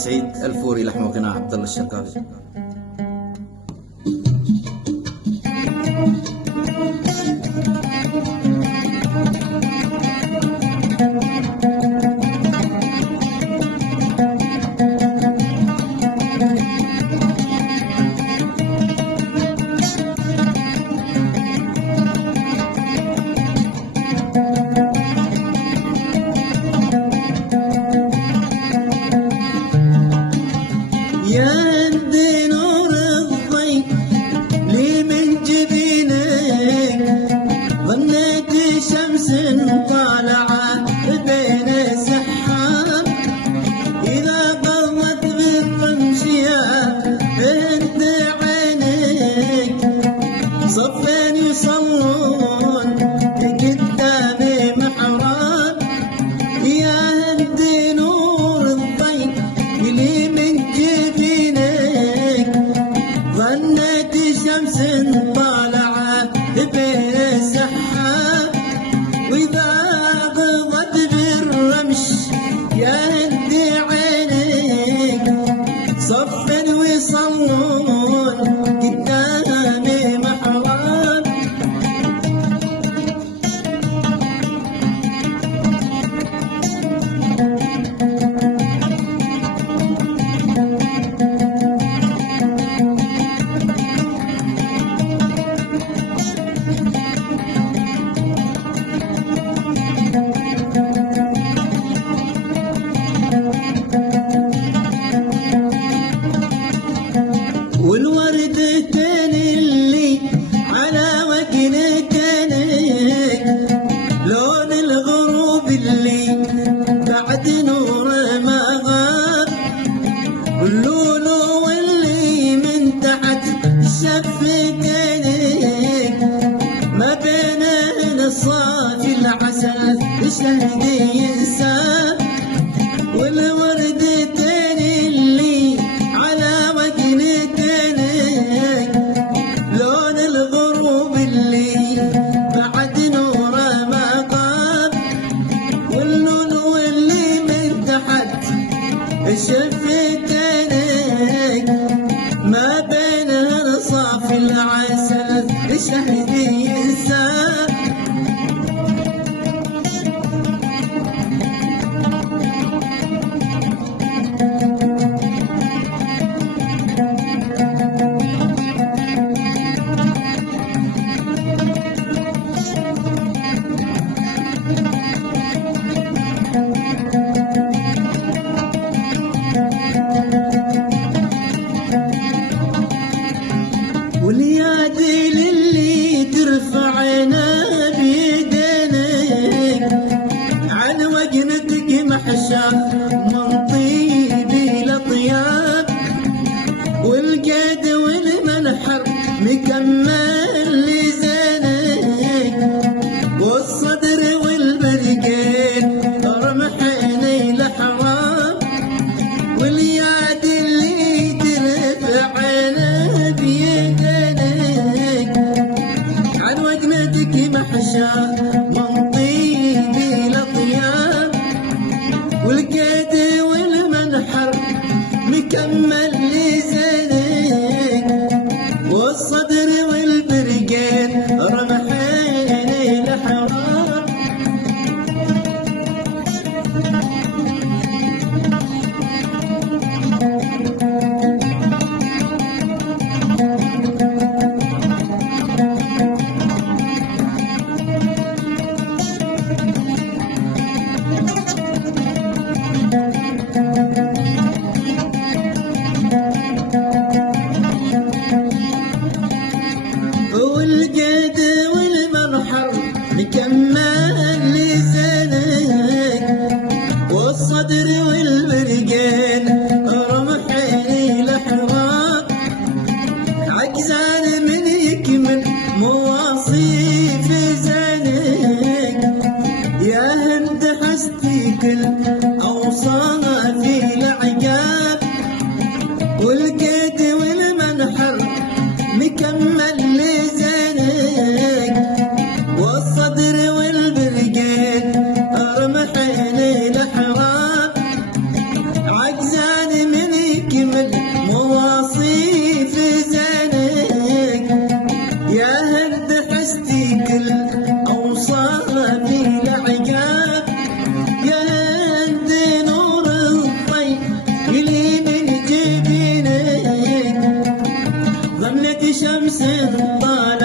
سعيد الفوري، لحم وغناء عبد الله الشرقاوي. يا انت نور الضي لي من جبينك، ظنيت شمس طالعة بين السحاب، إذا قضت بالرمش يا بنت عينك، صفين يصلون قدامي محراب. يا انت نور الضي لي من ظنيت شمس طالعة بين السحاب، وإذا غضت بالرمش يا هد عينك، صفن ويصلون قدامي محراب. والوردتين اللي على وجنتين، لون الغروب اللي بعد نوره ما غاب، واللولو واللي من تحت شفتين، ما بين الصافي العسل شهدي ينساب. والوردتين اللي على وجنتين، لون الغروب اللي بعد نوره ما غاب، واللولو اللي من تحت شفتين، ما بين صافي العسل شهدي ينساب. واليادي للي ترفعنا بيدينك، عن وجنتك محشى من طيبي لطياب، والقيد والمنحر مكمل لزينك، والصدر والبرقين رمحيني لحرام. واليادي اللي ترفعنا بيدينك، عن وجنتك محشى من طيبي لطياب، والقيد والمنحر مكمل لزينك، والصدر والبرقين رمحيني لحرام. والقيد والمنحر مكمل لسانك، والصدر والبرقين رمحيني لحرام، عجزان من يكمل مواصيف زانك، يا هند حستي كل أوصافي العجاب، والقيد والمنحر مكمل لزينك، والصدر والبرقين رمحيني لحرام، عجزان من شمس طالع